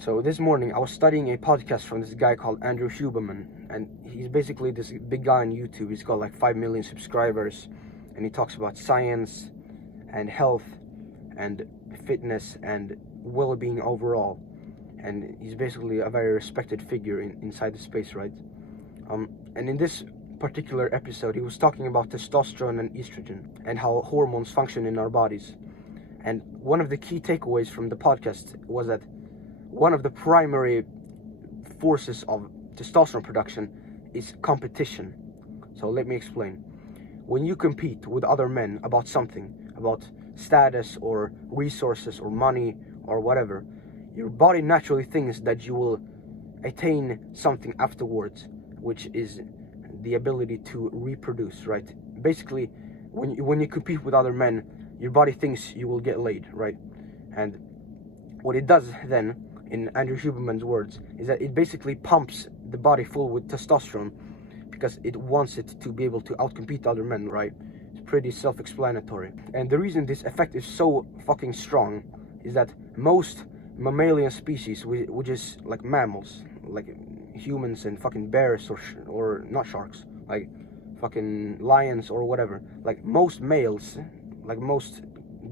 So this morning I was studying a podcast from this guy called Andrew Huberman, and he's basically this big guy on YouTube. He's got like 5 million subscribers, and he talks about science and health and fitness and well-being overall. And he's basically a very respected figure inside the space, right? And in this particular episode, he was talking about testosterone and estrogen and how hormones function in our bodies. And one of the key takeaways from the podcast was that one of the primary forces of testosterone production is competition. So let me explain. When you compete with other men about something, about status or resources or money or whatever, your body naturally thinks that you will attain something afterwards, which is the ability to reproduce, right? Basically, when you compete with other men, your body thinks you will get laid, right? And what it does then, in Andrew Huberman's words, is that it basically pumps the body full with testosterone because it wants it to be able to outcompete other men, right? It's pretty self-explanatory. And the reason this effect is so fucking strong is that most mammalian species, which is like mammals, like humans and fucking bears or not sharks, like fucking lions or whatever, like most males, like most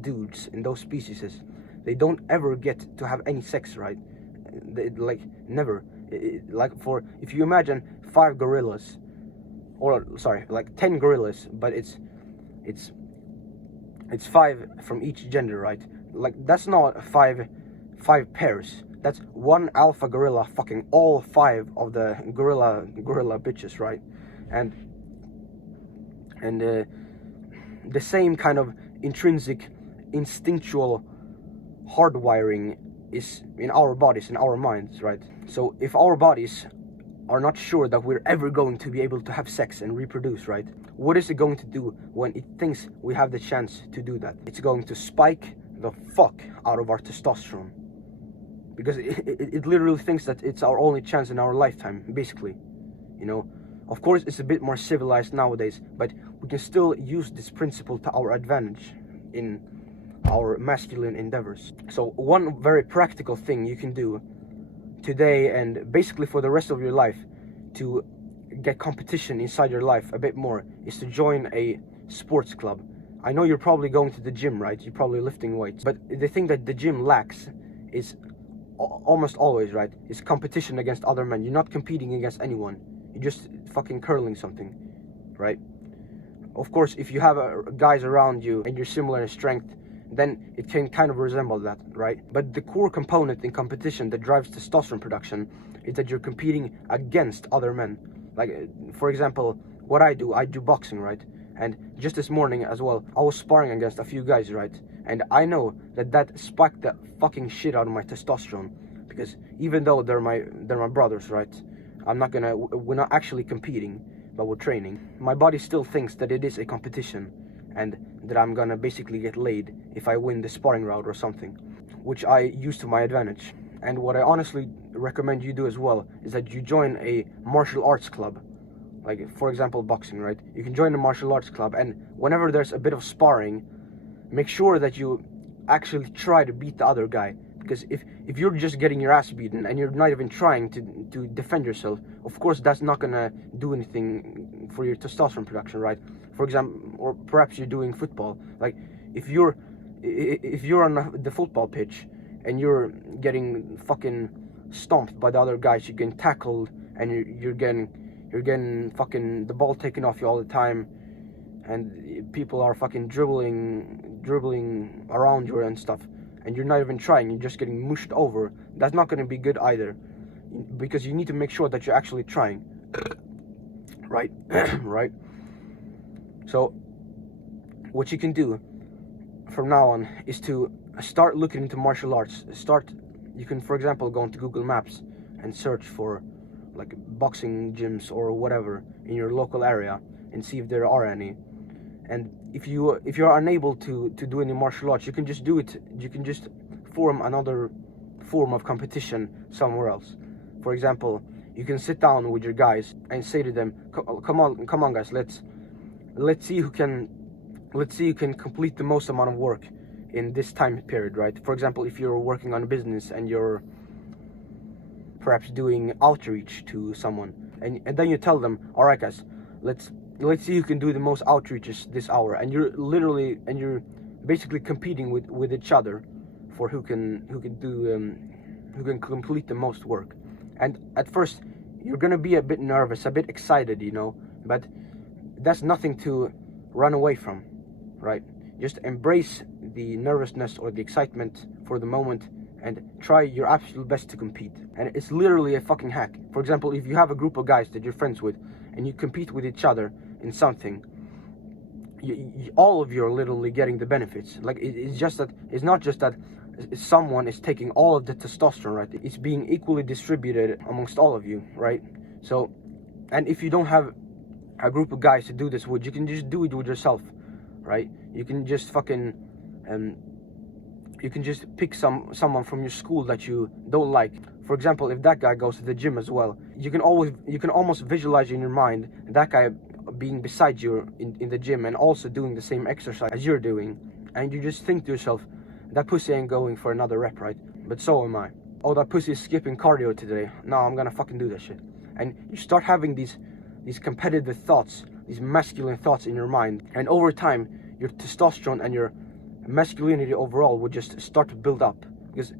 dudes in those species, they don't ever get to have any sex, right? Like never. Like for, if you imagine 5 gorillas, or sorry, like 10 gorillas, but it's 5 from each gender, right? Like that's not five pairs. That's one alpha gorilla fucking all 5 of the gorilla bitches, right? And the same kind of intrinsic instinctual hardwiring is in our bodies, in our minds, right? So if our bodies are not sure that we're ever going to be able to have sex and reproduce, right? What is it going to do when it thinks we have the chance to do that? It's going to spike the fuck out of our testosterone, because it literally thinks that it's our only chance in our lifetime, basically. You know, of course it's a bit more civilized nowadays, but we can still use this principle to our advantage in our masculine endeavors. So one very practical thing you can do today and basically for the rest of your life to get competition inside your life a bit more is to join a sports club. I know you're probably going to the gym, right? You're probably lifting weights, but the thing that the gym lacks is almost always, right, is competition against other men. You're not competing against anyone. You're just fucking curling something, right? Of course, if you have guys around you and you're similar in strength, then it can kind of resemble that, right? But the core component in competition that drives testosterone production is that you're competing against other men. Like, for example, what I do boxing, right? And just this morning as well, I was sparring against a few guys, right? And I know that spiked the fucking shit out of my testosterone, because even though they're my brothers, right? We're not actually competing, but we're training. My body still thinks that it is a competition, and that I'm gonna basically get laid if I win the sparring round or something, which I use to my advantage. And what I honestly recommend you do as well is that you join a martial arts club. Like, for example, boxing, right? You can join a martial arts club, and whenever there's a bit of sparring, make sure that you actually try to beat the other guy. Because if you're just getting your ass beaten and you're not even trying to defend yourself, of course that's not gonna do anything for your testosterone production, right? For example, or perhaps you're doing football. Like, if you're on the football pitch and you're getting fucking stomped by the other guys, you're getting tackled, and you're getting fucking the ball taken off you all the time, and people are fucking dribbling around you and stuff, and you're not even trying, you're just getting mushed over. That's not going to be good either, because you need to make sure that you're actually trying. Right? Right? So what you can do from now on is to start looking into martial arts. You can, for example, go into Google Maps and search for like boxing gyms or whatever in your local area and see if there are any. And if you're unable to do any martial arts, you can just do it. You can just form another form of competition somewhere else. For example, you can sit down with your guys and say to them, "Come on, guys, let's see who can complete the most amount of work in this time period, right?" For example, if you're working on a business and you're perhaps doing outreach to someone, and then you tell them, all right guys, let's see who can do the most outreaches this hour, and you're basically competing with each other for who can complete the most work. And at first you're gonna be a bit nervous, a bit excited, you know, but that's nothing to run away from, right? Just embrace the nervousness or the excitement for the moment and try your absolute best to compete. And it's literally a fucking hack. For example, if you have a group of guys that you're friends with and you compete with each other in something, all of you are literally getting the benefits. Like, it's not just that someone is taking all of the testosterone, right? It's being equally distributed amongst all of you, right? So, and if you don't have a group of guys to do this with, you can just do it with yourself, right? You can just fucking you can just pick someone from your school that you don't like. For example, if that guy goes to the gym as well, you can almost visualize in your mind that guy being beside you in the gym and also doing the same exercise as you're doing, and you just think to yourself, that pussy ain't going for another rep, right? But so am I. Oh, that pussy is skipping cardio today. No, I'm gonna fucking do that shit. And you start having these competitive thoughts, these masculine thoughts in your mind, and over time your testosterone and your masculinity overall would just start to build up. Because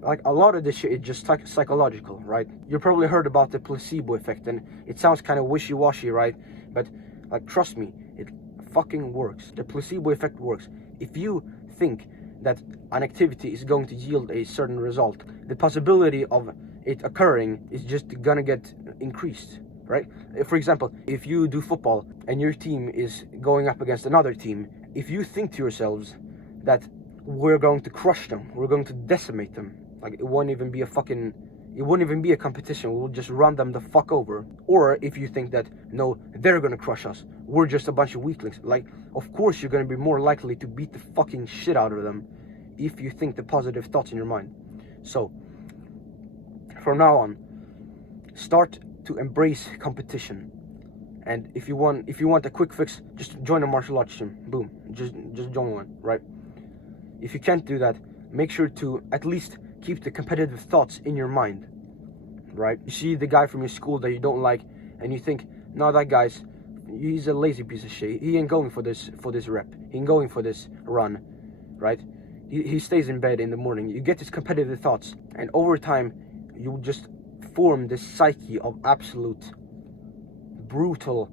like a lot of this shit is just psychological, right? You probably heard about the placebo effect, and it sounds kind of wishy-washy, right? But like, trust me, it fucking works. The placebo effect works. If you think that an activity is going to yield a certain result, the possibility of it occurring is just gonna get increased, right? For example, if you do football and your team is going up against another team, if you think to yourselves that we're going to crush them, we're going to decimate them, like it won't even be a competition, we'll just run them the fuck over. Or if you think that no, they're gonna crush us, we're just a bunch of weaklings, like, of course you're gonna be more likely to beat the fucking shit out of them if you think the positive thoughts in your mind. So from now on, start to embrace competition. And if you want a quick fix, just join a martial arts gym. Boom, just join one, right? If you can't do that, make sure to at least keep the competitive thoughts in your mind, right? You see the guy from your school that you don't like, and you think, no, that he's a lazy piece of shit. He ain't going for this rep. He ain't going for this run, right? He stays in bed in the morning. You get these competitive thoughts, and over time, you just form this psyche of absolute brutal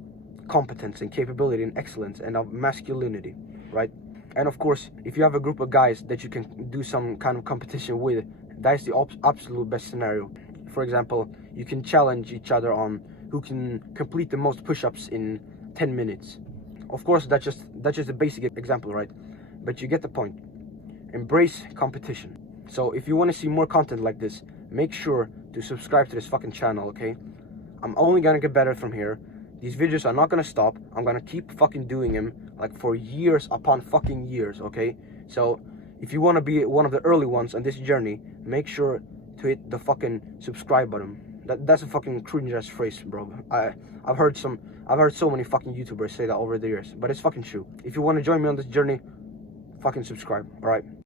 competence and capability and excellence and of masculinity, right? And of course, if you have a group of guys that you can do some kind of competition with, that's the absolute best scenario. For example, you can challenge each other on who can complete the most push-ups in 10 minutes. Of course, that's just a basic example, right? But you get the point. Embrace competition. So if you want to see more content like this, make sure to subscribe to this fucking channel, okay? I'm only gonna get better from here. These videos are not gonna stop. I'm gonna keep fucking doing them, like, for years upon fucking years, okay? So if you want to be one of the early ones on this journey, make sure to hit the fucking subscribe button. That's a fucking cringe ass phrase, bro. I've heard so many fucking YouTubers say that over the years, but it's fucking true. If you want to join me on this journey, fucking subscribe, alright?